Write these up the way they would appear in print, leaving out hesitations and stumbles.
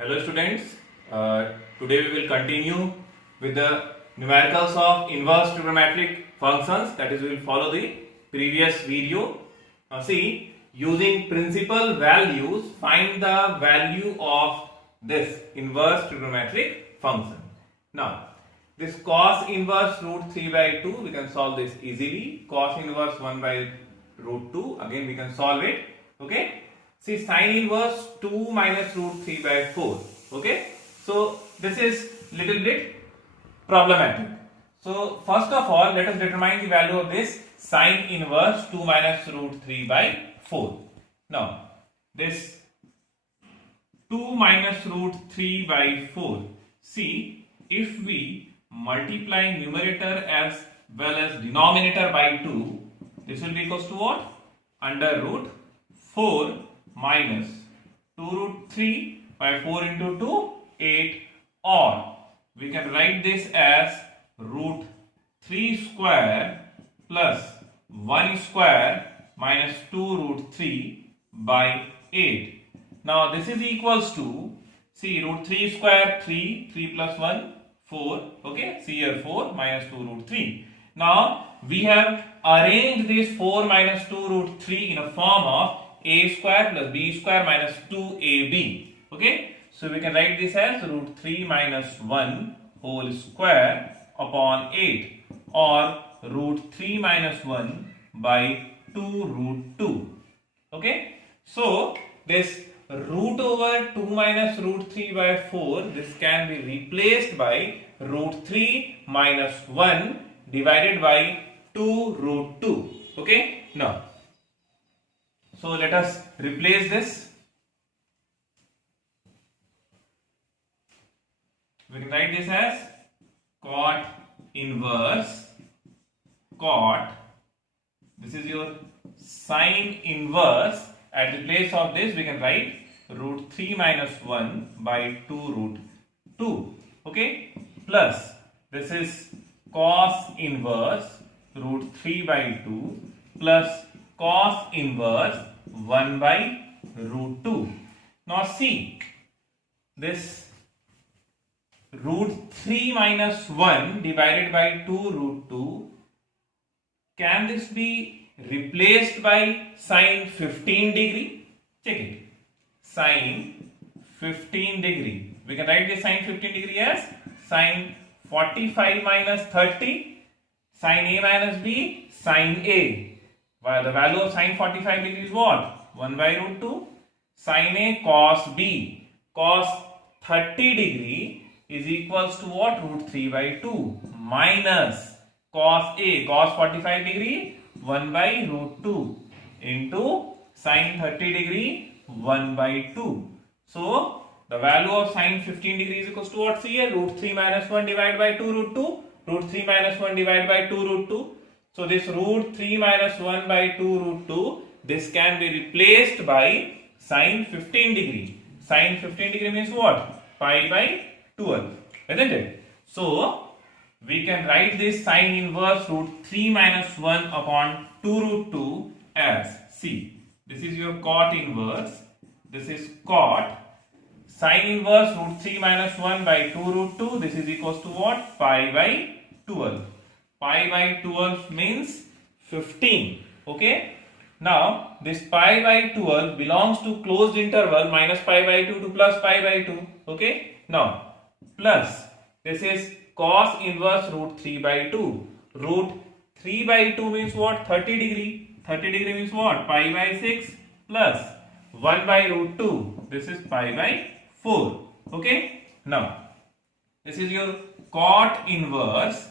Hello students, today we will continue with the numericals of inverse trigonometric functions, that is we will follow the previous video. See, using principal values find the value of this inverse trigonometric function. Now this cos inverse root 3 by 2 we can solve this easily. Cos inverse 1 by root 2 again we can solve it. Okay. See, sine inverse 2 minus root 3 by 4. Okay. So this is little bit problematic. So first of all, let us determine the value of this sine inverse 2 minus root 3 by 4. Now this 2 minus root 3 by 4. See, if we multiply numerator as well as denominator by 2, this will be equals to what? Under root 4 minus 2 root 3 by 4 into 2, 8, or we can write this as root 3 square plus 1 square minus 2 root 3 by 8. Now this is equals to, see, root 3 square 3, 3 plus 1, 4, okay, see here 4 minus 2 root 3. Now we have arranged this 4 minus 2 root 3 in a form of a square plus b square minus 2ab. Okay, so we can write this as root 3 minus 1 whole square upon 8, or root 3 minus 1 by 2 root 2. Okay, so this root over 2 minus root 3 by 4, this can be replaced by root 3 minus 1 divided by 2 root 2. Okay, now so let us replace this. We can write this as cot inverse cot. This is your sine inverse. At the place of this we can write root 3 minus 1 by 2 root 2. Okay, plus this is cos inverse root 3 by 2 plus cos inverse 1 by root 2. Now see, this root 3 minus 1 divided by 2 root 2, can this be replaced by sine 15 degree? Check it. Sine 15 degree. We can write this sine 15 degree as sine 45 minus 30, sine A minus B, sine A. Well, the value of sine 45 degree is what? 1 by root 2. Sine A cos B. Cos 30 degree is equals to what? Root 3 by 2 minus cos A. Cos 45 degree 1 by root 2 into sine 30 degree 1 by 2. So the value of sine 15 degree is equals to what? See here, root 3 minus 1 divided by 2 root 2. Root 3 minus 1 divided by 2 root 2. So this root 3 minus 1 by 2 root 2, this can be replaced by sine 15 degree. Sine 15 degree means what? Pi by 12, isn't it? So we can write this sine inverse root 3 minus 1 upon 2 root 2 as, see, this is your cot inverse, this is cot, sine inverse root 3 minus 1 by 2 root 2, this is equals to what? Pi by 12. Pi by 12 means 15. Okay. Now this pi by 12 belongs to closed interval minus pi by 2 to plus pi by 2. Okay. Now plus this is cos inverse root 3 by 2. Root 3 by 2 means what? 30 degree. 30 degree means what? Pi by 6 plus 1 by root 2. This is pi by 4. Okay. Now this is your cot inverse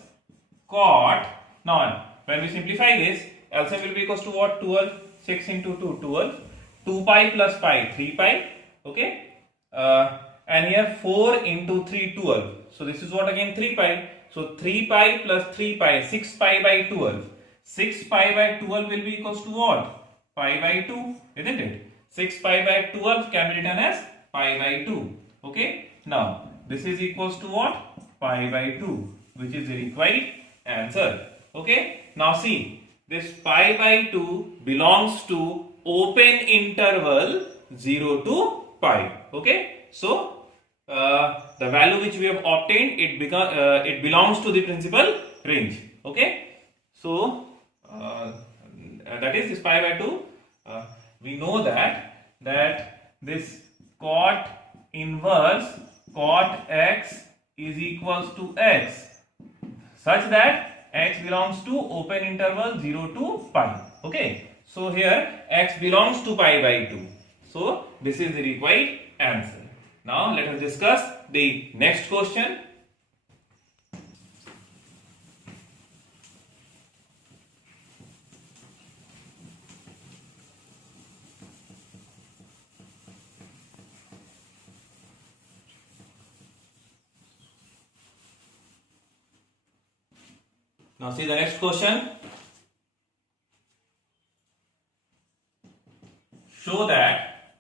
cot. Now when we simplify this, LCM will be equals to what? 12. 6 into 2, 12. 2 pi plus pi, 3 pi. Okay. And here 4 into 3, 12. So this is what again? 3 pi. So 3 pi plus 3 pi, 6 pi by 12. 6 pi by 12 will be equals to what? Pi by 2, isn't it? 6 pi by 12 can be written as pi by 2. Okay. Now this is equals to what? Pi by 2, which is the required answer. Okay. Now see, this pi by 2 belongs to open interval 0 to pi. Okay. So the value which we have obtained, it belongs to the principal range. Okay, so that is this pi by 2. We know that this cot inverse cot x is equals to x, such that x belongs to open interval 0 to pi. Okay, so here x belongs to pi by 2. So this is the required answer. Now let us discuss the next question. Now see the next question. Show that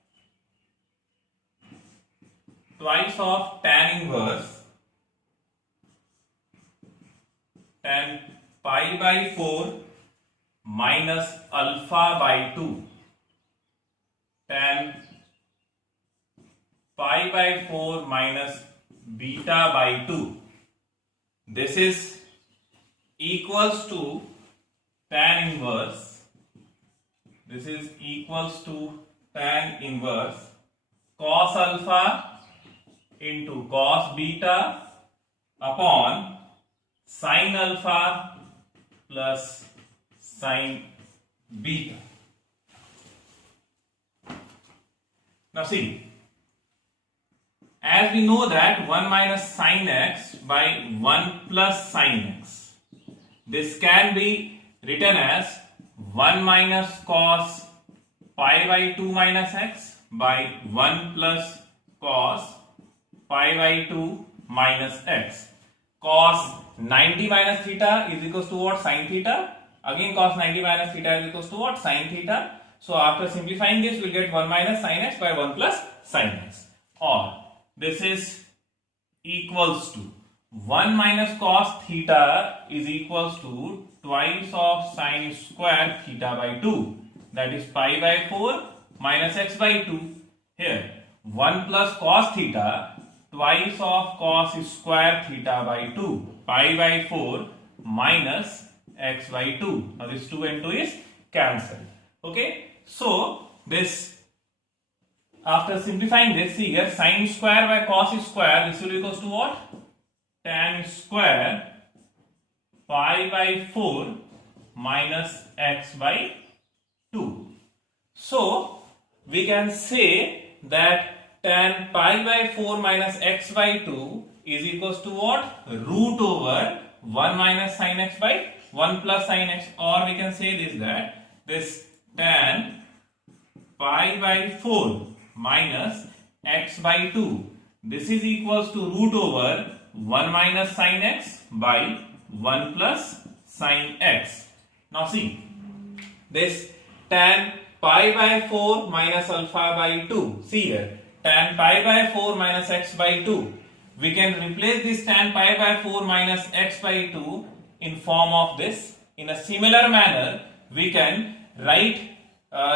twice of tan inverse tan pi by 4 minus alpha by 2 tan pi by 4 minus beta by 2, this is equals to tan inverse, this is equals to tan inverse cos alpha into cos beta upon sin alpha plus sin beta. Now see, as we know that 1 minus sin x by 1 plus sin x, this can be written as 1 minus cos pi by 2 minus x by 1 plus cos pi by 2 minus x. Cos 90 minus theta is equals to what? Sin theta. Again cos 90 minus theta is equals to what? Sin theta. So after simplifying this, we'll get 1 minus sin x by 1 plus sin x. Or this is equals to 1 minus cos theta is equals to twice of sin square theta by 2. That is pi by 4 minus x by 2. Here 1 plus cos theta twice of cos square theta by 2, pi by 4 minus x by 2. Now this 2 and 2 is cancelled. Okay, so this, after simplifying this, see here sin square by cos square, this will be equals to what? Tan square pi by 4 minus x by 2. So we can say that tan pi by 4 minus x by 2 is equals to what? Root over 1 minus sin x by 1 plus sin x, or we can say this, that this tan pi by 4 minus x by 2, this is equals to root over 1 minus sin x by 1 plus sin x. Now see, this tan pi by 4 minus alpha by 2, see here, tan pi by 4 minus x by 2, we can replace this tan pi by 4 minus x by 2 in form of this. In a similar manner, we can write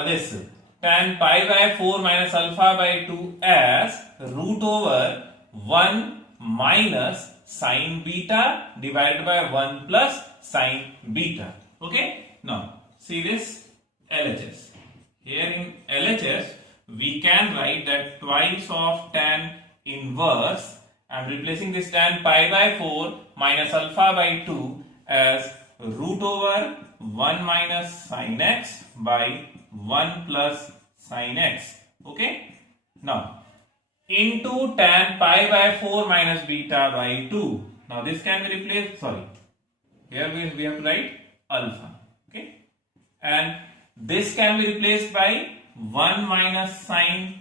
this tan pi by 4 minus alpha by 2 as root over 1 minus sin beta divided by 1 plus sin beta. Okay, now see this LHS. Here in LHS, we can write that twice of tan inverse, I am replacing this tan pi by 4 minus alpha by 2 as root over 1 minus sin x by 1 plus sin x. Okay, now into tan pi by 4 minus beta by 2. Now this can be replaced, sorry, here we have to write alpha. Okay, and this can be replaced by 1 minus sin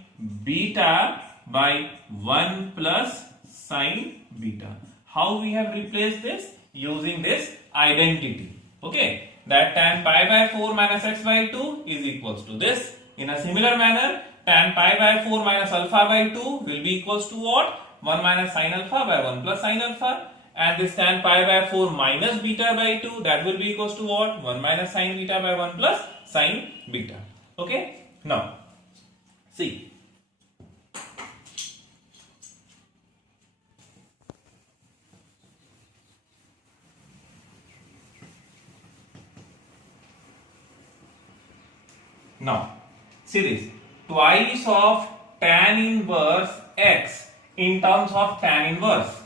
beta by 1 plus sin beta. How we have replaced this? Using this identity. Okay, that tan pi by 4 minus x by 2 is equals to this. In a similar manner, tan pi by 4 minus alpha by 2 will be equals to what? 1 minus sin alpha by 1 plus sin alpha. And this tan pi by 4 minus beta by 2, that will be equals to what? 1 minus sin beta by 1 plus sin beta. Okay, now see, Now, see this. Twice of tan inverse x in terms of tan inverse.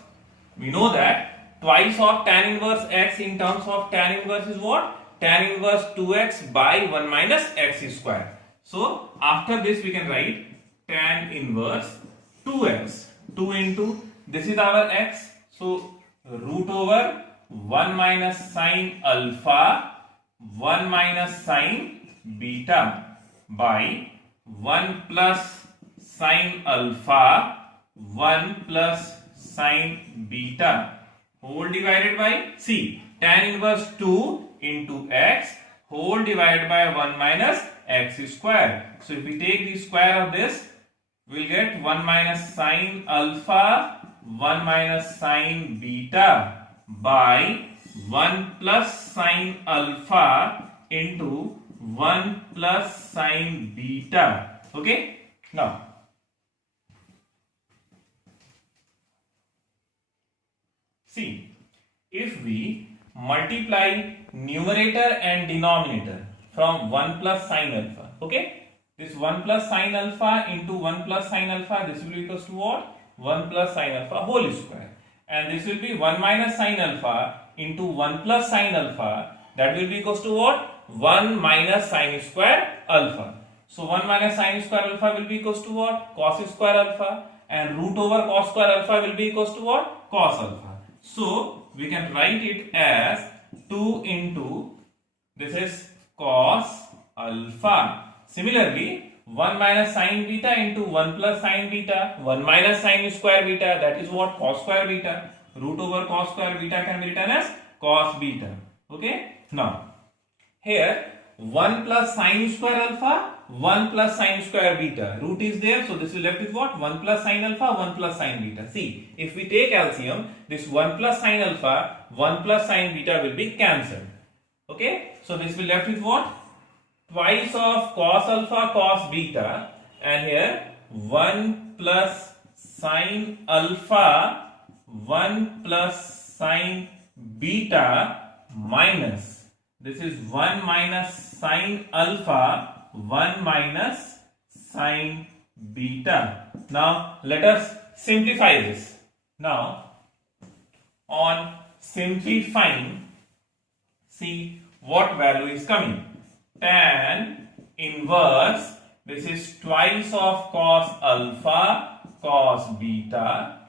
We know that twice of tan inverse x in terms of tan inverse is what? Tan inverse 2x by 1 minus x square. So, after this we can write tan inverse 2x. 2 into, this is our x. So, root over 1 minus sine alpha 1 minus sine beta by 1 plus sine alpha 1 plus sine beta whole divided by, see, tan inverse 2 into x whole divided by 1 minus x square. So if we take the square of this, we will get 1 minus sine alpha 1 minus sine beta by 1 plus sine alpha into 1 plus sine beta. Okay? Now, see, if we multiply numerator and denominator from 1 plus sine alpha, okay? This 1 plus sine alpha into 1 plus sine alpha, this will be equals to what? 1 plus sine alpha whole square. And this will be 1 minus sine alpha into 1 plus sine alpha, that will be equals to what? 1 minus sine square alpha. So 1 minus sine square alpha will be equals to what? Cos square alpha. And root over cos square alpha will be equals to what? Cos alpha. So we can write it as 2 into, this is cos alpha. Similarly, 1 minus sine beta into 1 plus sine beta, 1 minus sine square beta, that is what? Cos square beta. Root over cos square beta can be written as cos beta. Okay? Now, here 1 plus sine square alpha, 1 plus sine square beta. Root is there, so this is left with what? 1 plus sine alpha, 1 plus sine beta. See, if we take LCM, this 1 plus sine alpha, 1 plus sine beta will be cancelled. Okay? So this will left with what? Twice of cos alpha cos beta, and here 1 plus sine alpha 1 plus sine beta minus, this is 1 minus sine alpha 1 minus sine beta. Now let us simplify this. Now on simplifying, see what value is coming. Tan inverse, this is twice of cos alpha cos beta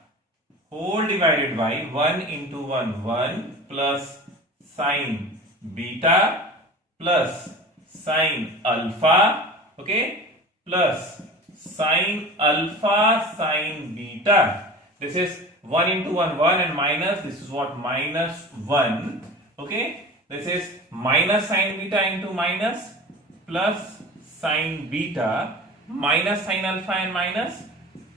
whole divided by 1 into 1 1 plus sine beta plus sine alpha, okay, plus sine alpha sine beta. This is 1 into 1 1 and minus, this is what? Minus 1, okay. This is minus sine beta into minus plus sine beta minus sine alpha and minus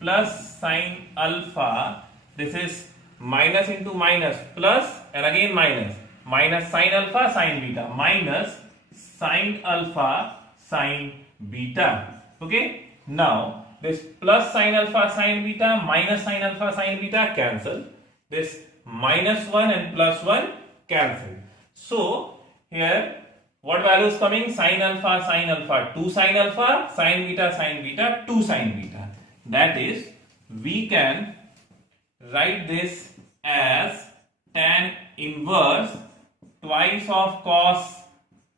plus sine alpha. This is minus into minus plus and again minus. Minus sine alpha sine beta minus sine alpha sine beta. Okay. Now this plus sine alpha sine beta minus sine alpha sine beta cancel. This minus 1 and plus 1 cancel. So here what value is coming? Sin alpha 2 sin alpha, sin beta 2 sin beta. That is, we can write this as tan inverse twice of cos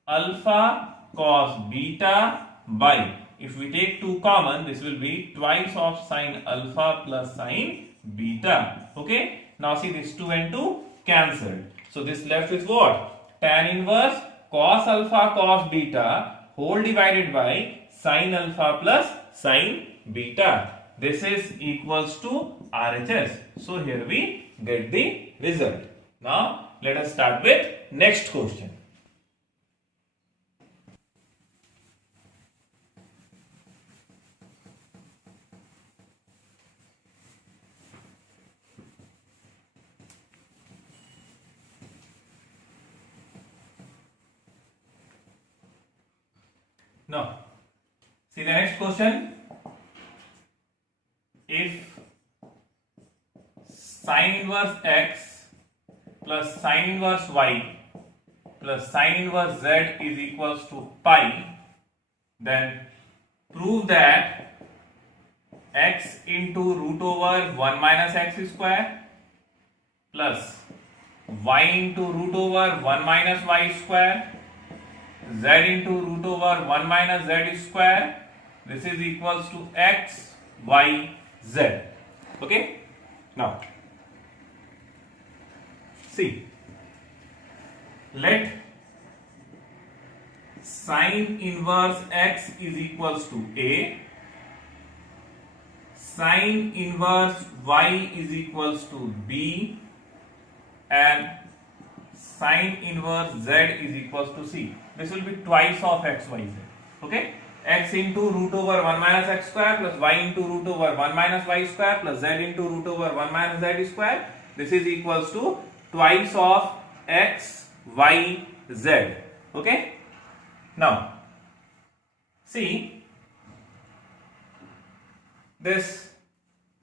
alpha cos beta by, if we take 2 common, this will be twice of sin alpha plus sin beta. Okay. Now see, this 2 and 2 cancelled. So this left with what? Tan inverse cos alpha cos beta whole divided by sin alpha plus sin beta. This is equals to RHS. So here we get the result. Now let us start with next question. Now, see the next question. If sin inverse x plus sin inverse y plus sin inverse z is equals to pi, then prove that x into root over 1 minus x square plus y into root over 1 minus y square z into root over 1 minus z square, this is equals to x, y, z. Okay, now see, let sine inverse x is equals to a, sine inverse y is equals to b, and sine inverse z is equals to c. This will be twice of x, y, z. Okay, x into root over 1 minus x square plus y into root over 1 minus y square plus z into root over 1 minus z square. This is equals to twice of x, y, z. Okay, now see, this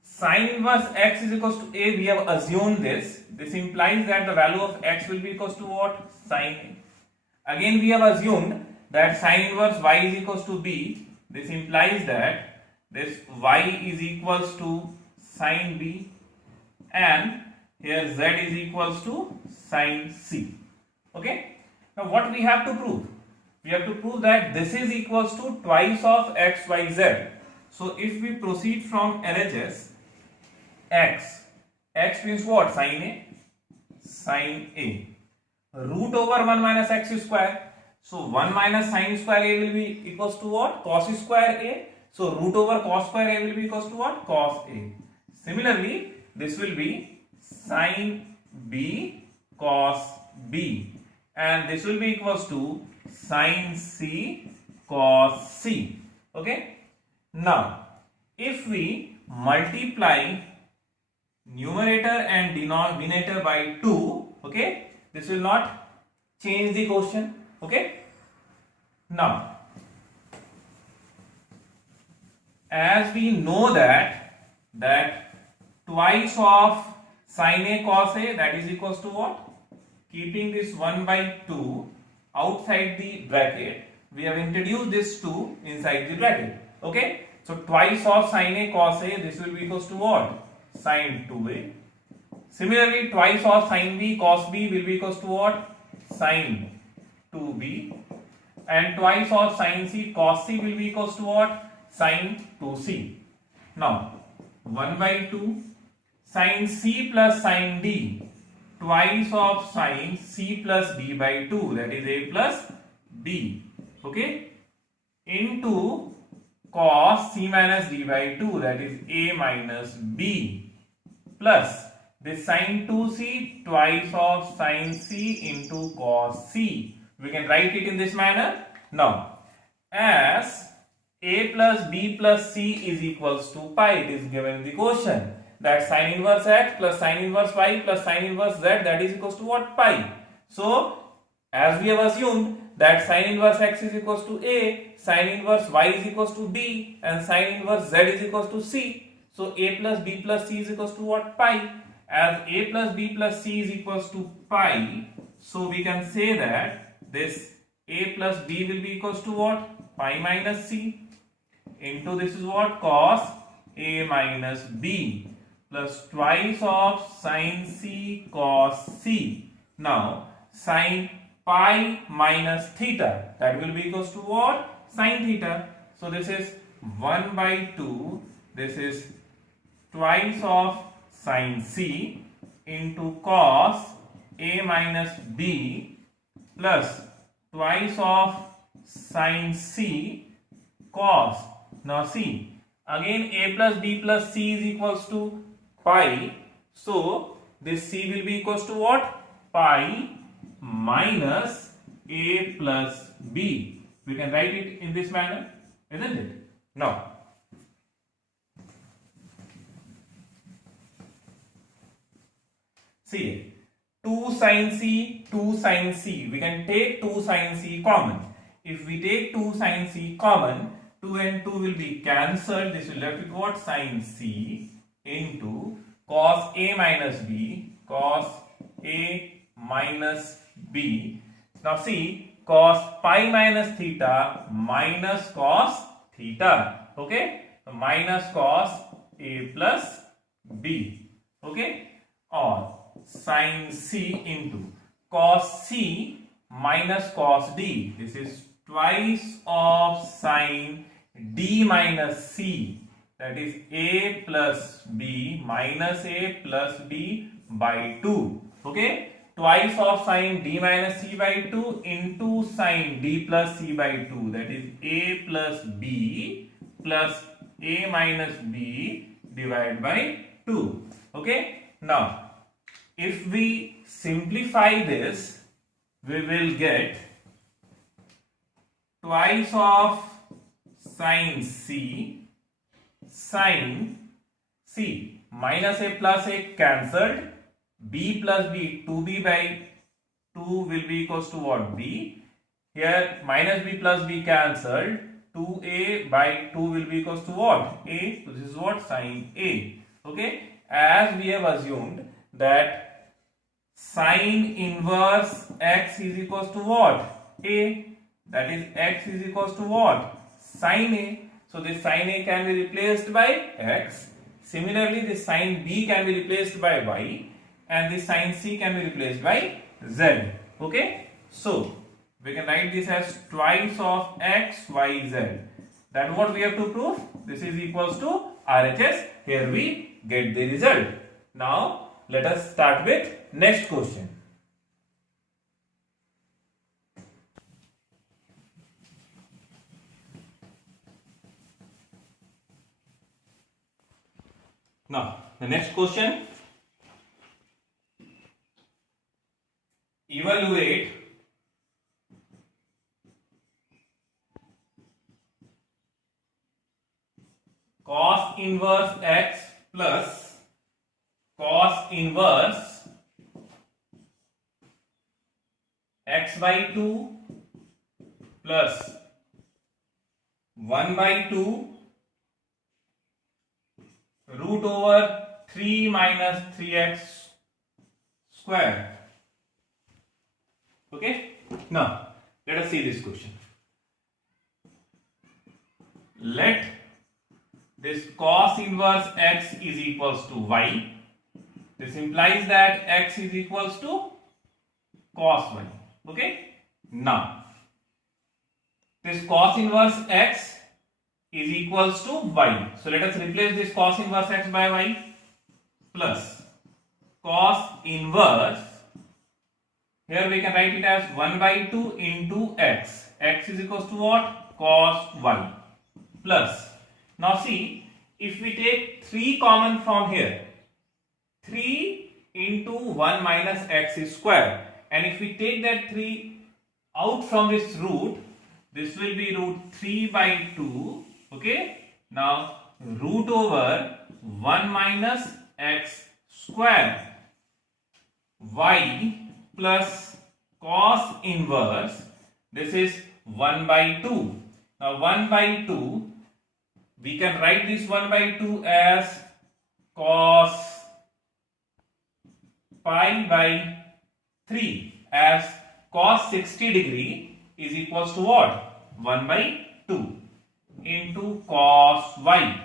sine inverse x is equals to a, we have assumed this. This implies that the value of x will be equals to what? Sine a. Again we have assumed that sine inverse y is equals to b. This implies that this y is equals to sine b, and here z is equals to sine c. Okay, now what we have to prove? We have to prove that this is equals to twice of x, y, z. So if we proceed from LHS, x means what? Sine a, sine a, root over 1 minus x square. So 1 minus sine square a will be equals to what? Cos square a. So root over cos square a will be equals to what? Cos a. Similarly, this will be sine b cos b, and this will be equals to sine c cos c. Okay, now if we multiply numerator and denominator by 2, okay, this will not change the quotient. Okay, now as we know that twice of sin a cos a, that is equals to what? Keeping this 1 by 2 outside the bracket, we have introduced this 2 inside the bracket. Okay, so twice of sin a cos a, this will be equals to what? Sin 2a. Similarly, twice of sin b cos b will be equals to what? Sin 2b. And twice of sin c cos c will be equals to what? Sin 2c. Now 1 by 2 sin c plus sin d, twice of sin c plus d by 2, that is a plus b. Okay, into cos c minus d by 2, that is a minus b, plus this sin 2c, twice of sin c into cos c. We can write it in this manner. Now as a plus b plus c is equals to pi, it is given in the question that sin inverse x plus sin inverse y plus sin inverse z, that is equals to what? Pi. So as we have assumed that sin inverse x is equals to a, sin inverse y is equals to b, and sin inverse z is equals to c. So a plus b plus c is equals to what? Pi. As a plus b plus c is equals to pi, so we can say that this a plus b will be equals to what? Pi minus c, into this is what? Cos a minus b, plus twice of sin c cos c. Now sin pi minus theta, that will be equals to what? Sin theta. So this is 1 by 2, this is twice of sin c into cos a minus b, plus twice of sin c cos. Now see, again a plus b plus c is equals to pi, so this c will be equals to what? Pi minus a plus b. We can write it in this manner, isn't it? Now see, 2 sin c, 2 sin c, we can take 2 sin c common. If we take 2 sin c common, 2 and 2 will be cancelled. This will left with what? Sin c into cos a minus b, cos a minus b. Now see, cos pi minus theta minus cos theta. Okay, so minus cos A plus B. Okay, or sin C into cos C minus cos D. This is twice of sin D minus C, that is A plus B minus A plus B by 2. Okay, twice of sin D minus C by 2 into sin D plus C by 2, that is A plus B plus A minus B divided by 2. Okay, now if we simplify this, we will get twice of sin C, sin C, minus A plus A cancelled, B plus B, 2B by 2 will be equals to what? B. Here minus B plus B cancelled, 2A by 2 will be equals to what? A. So this is what? Sin A. Okay, as we have assumed that sin inverse x is equals to what? A. That is x is equals to what? Sin A. So this sin A can be replaced by x. Similarly, this sin B can be replaced by y, and this sin C can be replaced by z. Okay, so we can write this as twice of x, y, z. That what we have to prove? This is equals to RHS. Here we get the result. Now let us start with next question. Now the next question, evaluate cos inverse x plus cos inverse x by 2 plus 1 by 2 root over 3 minus 3x square. Okay, now let us see this question. Let this cos inverse x is equals to y. This implies that x is equals to cos y. Okay, now this cos inverse x is equals to y. So let us replace this cos inverse x by y plus cos inverse. Here we can write it as 1 by 2 into x. X is equals to what? Cos y plus. Now see, if we take 3 common from here, 3 into 1 minus x is square, and if we take that 3 out from this root, this will be root 3 by 2. Okay, now root over 1 minus x square y plus cos inverse, this is 1 by 2. Now 1 by 2, we can write this 1 by 2 as cos pi by 3, as cos 60 degree is equals to what? 1 by 2 into cos y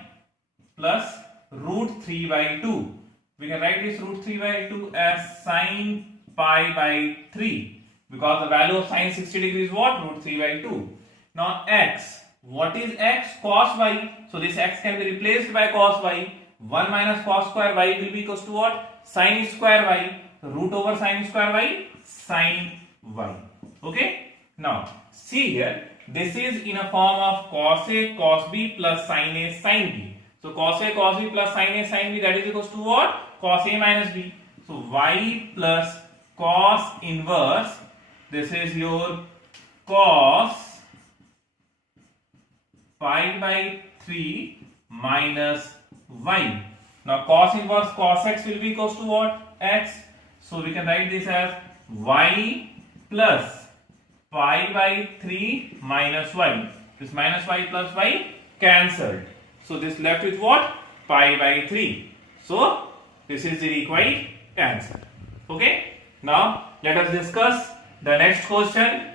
plus root 3 by 2. We can write this root 3 by 2 as sin pi by 3, because the value of sin 60 degree is what? Root 3 by 2. Now x, what is x? Cos y. So this x can be replaced by cos y. 1 minus cos square y will be equals to what? Sin square y. Root over sin square y, sin y. Okay, now see here, this is in a form of cos A cos B plus sin A sin B. So cos A cos B plus sin A sin B, that is equals to what? Cos A minus B. So y plus cos inverse, this is your cos pi by 3 minus y. Now cos inverse cos x will be equals to what? X. So we can write this as y plus pi by 3 minus y. This minus y plus y cancelled. So this left with what? Pi by 3. So this is the required answer. Okay. Now let us discuss the next question.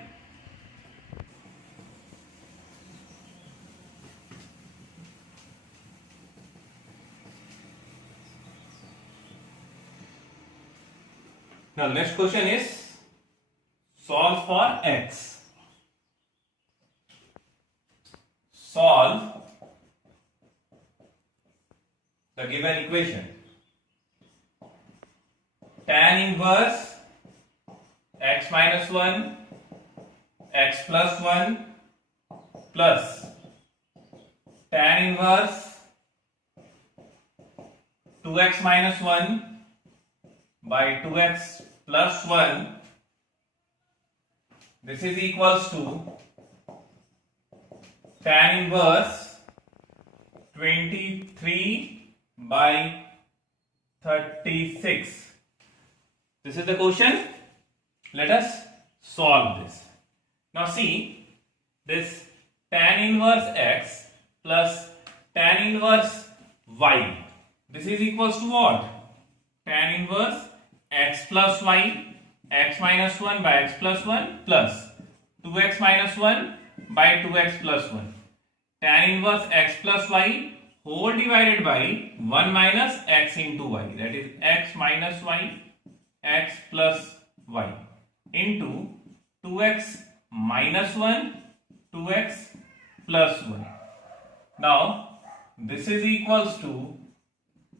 Now next question is solve for x. Solve the given equation. Tan inverse x minus 1 x plus 1 plus tan inverse 2x minus 1 by 2x plus 1. This is equals to tan inverse 23 by 36. This is the question. Let us solve this. Now see, this tan inverse x plus tan inverse y. This is equals to what? Tan inverse x plus y, x minus 1 by x plus 1 plus 2x minus 1 by 2x plus 1. Tan inverse x plus y whole divided by 1 minus x into y. That is x minus y, x plus y into 2x minus 1, 2x plus 1. Now this is equals to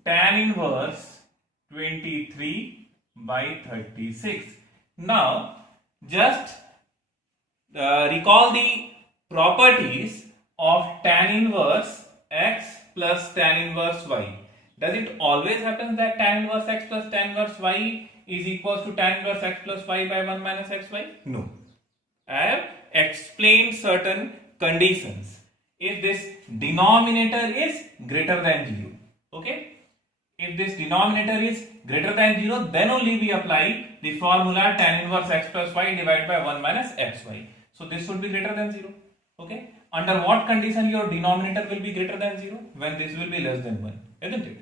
tan inverse 23 by 36. Now just recall the properties of tan inverse x plus tan inverse y. Does it always happen that tan inverse x plus tan inverse y is equals to tan inverse x plus y by 1 minus xy? No. I have explained certain conditions. If this denominator is greater than 0, okay? If this denominator is greater than 0, then only we apply the formula tan inverse x plus y divided by 1 minus xy. So this should be greater than 0, okay? Under what condition your denominator will be greater than 0? When this will be less than 1, isn't it?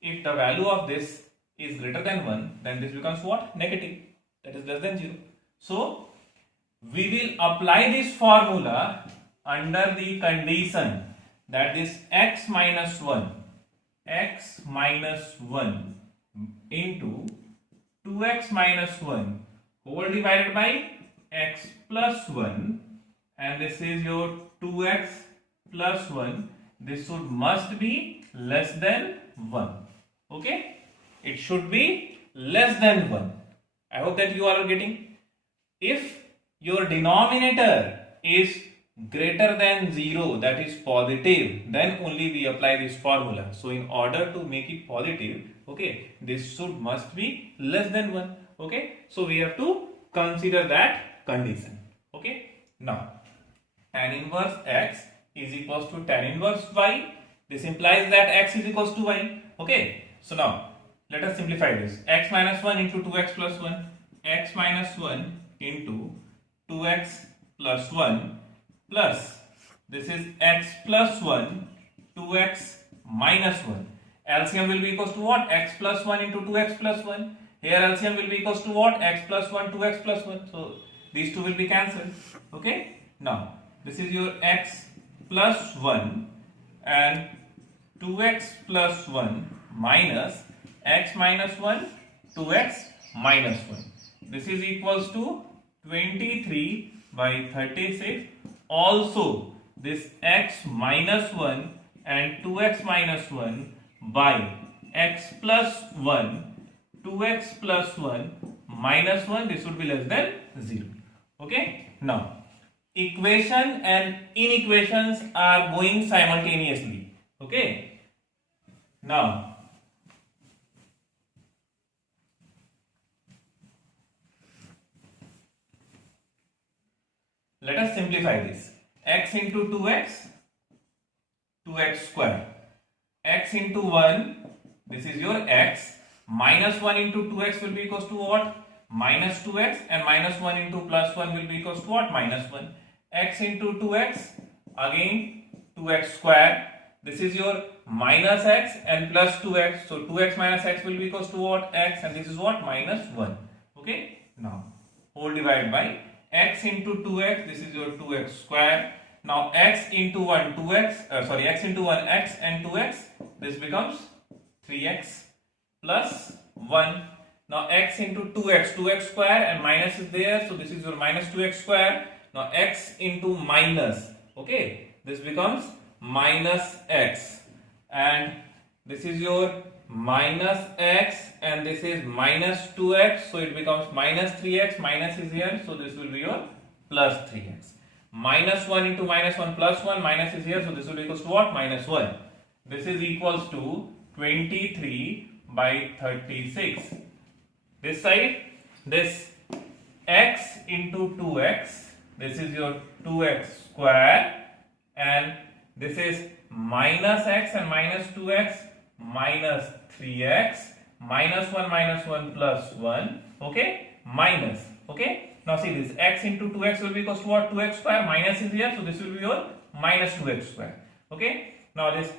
If the value of this is greater than 1, then this becomes what? Negative, that is less than 0. So we will apply this formula under the condition that this x minus 1 into 2x minus 1 whole divided by x plus 1, and this is your 2x plus 1. This must be less than 1, okay? It should be less than 1. I hope that you are getting. If your denominator is greater than 0, that is positive, then only we apply this formula. So in order to make it positive, okay, this must be less than 1, okay? So we have to consider that condition, okay? Now tan inverse x is equals to tan inverse y. This implies that x is equals to y, okay? So now let us simplify this. X minus 1 into 2x plus 1, x minus 1 into 2x plus 1 plus this is x plus 1, 2x minus 1. LCM will be equals to what? X plus 1 into 2x plus 1. Here LCM will be equals to what? X plus 1, 2x plus 1. So these two will be cancelled, okay? Now this is your x plus 1 and 2x plus 1 minus x minus 1, 2x minus 1. This is equals to 23 by 36. Also this x minus 1 and 2x minus 1 by x plus 1, 2x plus 1 minus 1. This would be less than 0, okay? Now equation and inequations are going simultaneously, okay? Now let us simplify this. X into 2x, 2x square. X into 1, this is your x. Minus 1 into 2x will be equals to what? Minus 2x, and minus 1 into plus 1 will be equals to what? Minus 1. X into 2x, again 2x square. This is your minus x and plus 2x. So 2x minus x will be equals to what? X, and this is what? Minus 1. Okay. Now whole divided by x into 2x, this is your 2x square. Now x into 1 2x, x into 1 x and 2x, this becomes 3x plus 1. Now x into 2x square, and minus is there, so this is your minus 2x square. Now x into minus, okay, this becomes minus x, and this is your minus x, and this is minus 2x, so it becomes minus 3x, minus is here, so this will be your plus 3x. Minus 1 into minus 1 plus 1, minus is here, so this will be equals to what? Minus 1. This is equals to 23 by 36. This side, this x into 2x, this is your 2x square, and this is minus x and minus 2x minus 3x, minus 1 plus 1, okay, minus, okay. Now see, this x into 2x will be equals to what? 2x square, minus is here, so this will be your minus 2x square, okay. Now this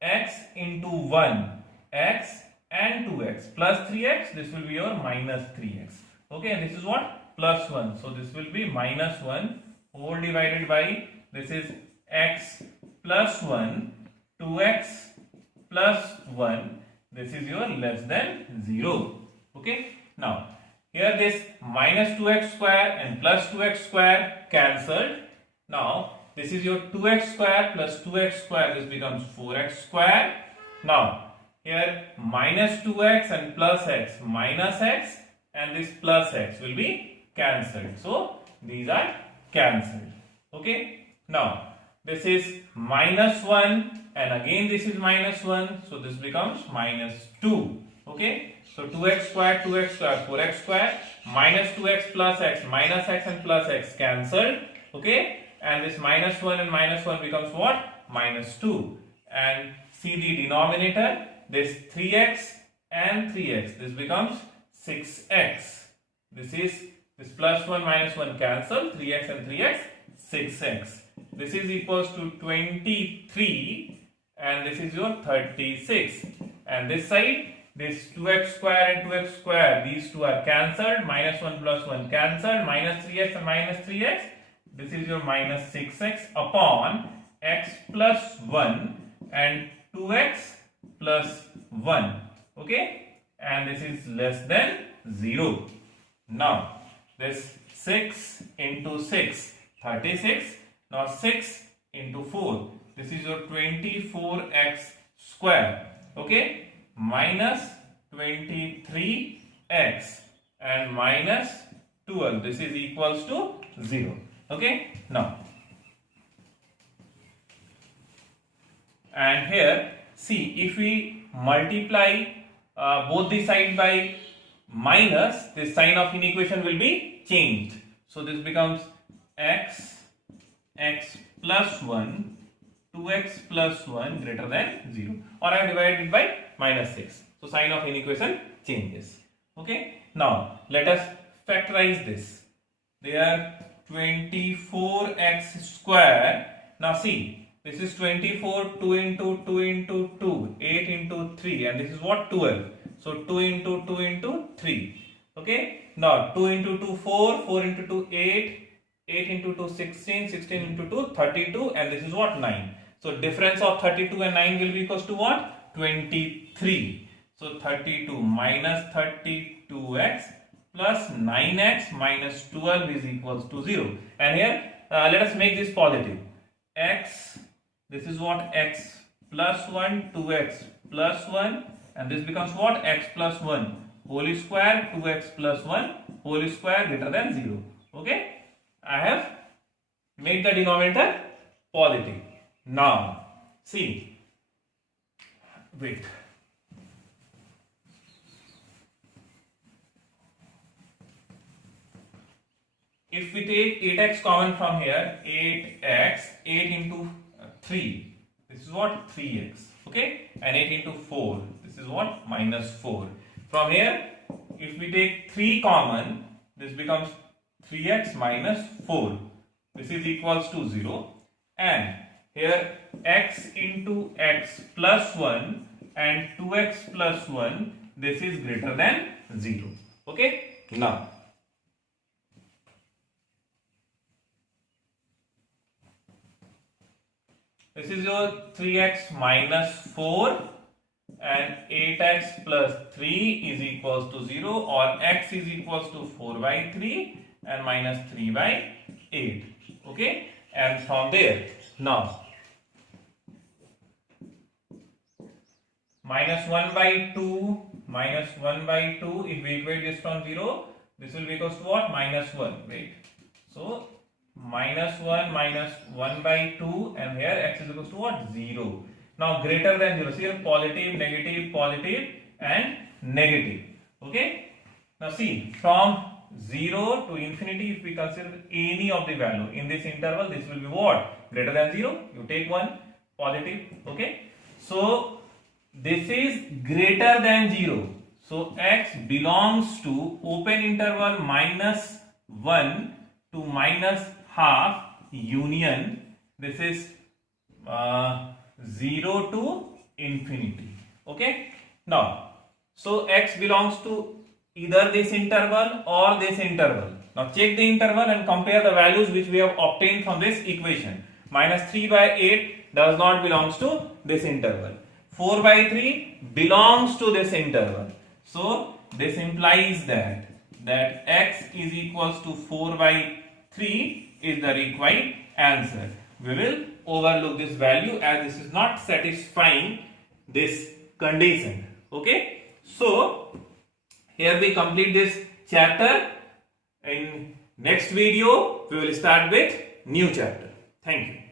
x into 1, x and 2x plus 3x, this will be your minus 3x, okay, and this is what? Plus 1, so this will be minus 1 whole divided by, this is x plus 1, 2x plus 1, this is your less than 0, okay. Now here this minus 2x square and plus 2x square cancelled. Now this is your 2x square plus 2x square, this becomes 4x square. Now here minus 2x and plus x minus x, and this plus x will be cancelled, so these are cancelled, okay. Now this is minus 1 and again this is minus 1, so this becomes minus 2, okay. So 2x square, 4x square, minus 2x plus x, minus x and plus x cancelled, okay, and this minus 1 and minus 1 becomes what? Minus 2, and see the denominator, this 3x and 3x, this becomes 6x, this is this plus 1 minus 1 cancel, 3x and 3x, 6x, this is equals to 23, and this is your 36, and this side, this 2x square and 2x square, these two are cancelled, minus 1 plus 1 cancelled, minus 3x and minus 3x, this is your minus 6x upon x plus 1 and 2x plus 1, okay, and this is less than 0. Now this 6 into 6, 36, now 6 into 4, this is your 24x square, okay, minus 23x and minus 12, this is equals to 0, okay. Now and here see, if we multiply both the side by minus, this sign of inequation will be changed, so this becomes x plus 1, 2x plus 1 greater than 0, or I have divided it by minus 6, so sign of inequation changes, okay. Now let us factorize this. They are 24x square. Now see, this is 24, 2 into 2 into 2, 8 into 3, and this is what? 12. So 2 into 2 into 3. Okay. Now 2 into 2, 4, 4 into 2, 8, 8 into 2, 16, 16 into 2, 32, and this is what? 9. So difference of 32 and 9 will be equals to what? 23. So 32 minus 32x plus 9x minus 12 is equals to 0. And here let us make this positive. X, this is what? X plus 1, 2x plus 1, and this becomes what? X plus 1 whole square, 2x plus 1 whole square greater than 0. Okay, I have made the denominator positive. Now see, wait, if we take 8x common from here, 8x, 8 into 3, this is what? 3x, okay, and 8 into 4, this is what? Minus 4. From here, if we take 3 common, this becomes 3x minus 4, this is equals to 0, and here x into x plus 1 and 2x plus 1, this is greater than 0, okay. Now this is your 3x minus 4 and 8x plus 3 is equals to 0, or x is equals to 4 by 3 and minus 3 by 8. Okay, and from there now minus 1 by 2 minus 1 by 2, if we equate this from 0, this will be equals to what? Minus 1. Wait, so minus 1 minus 1 by 2, and here x is equals to what? 0. Now greater than 0, see here positive and negative. Okay, now see, from 0 to infinity, if we consider any of the value in this interval, this will be what? Greater than 0, you take one positive. Okay, so this is greater than 0, so x belongs to open interval minus 1 to minus half union, this is 0 to infinity. Okay, now so x belongs to either this interval or this interval. Now check the interval and compare the values which we have obtained from this equation. Minus 3 by 8 does not belongs to this interval. 4 by 3 belongs to this interval. So this implies that x is equals to 4 by 3 is the required answer. We will overlook this value as this is not satisfying this condition. Okay, so here we complete this chapter. In next video we will start with new chapter. Thank you.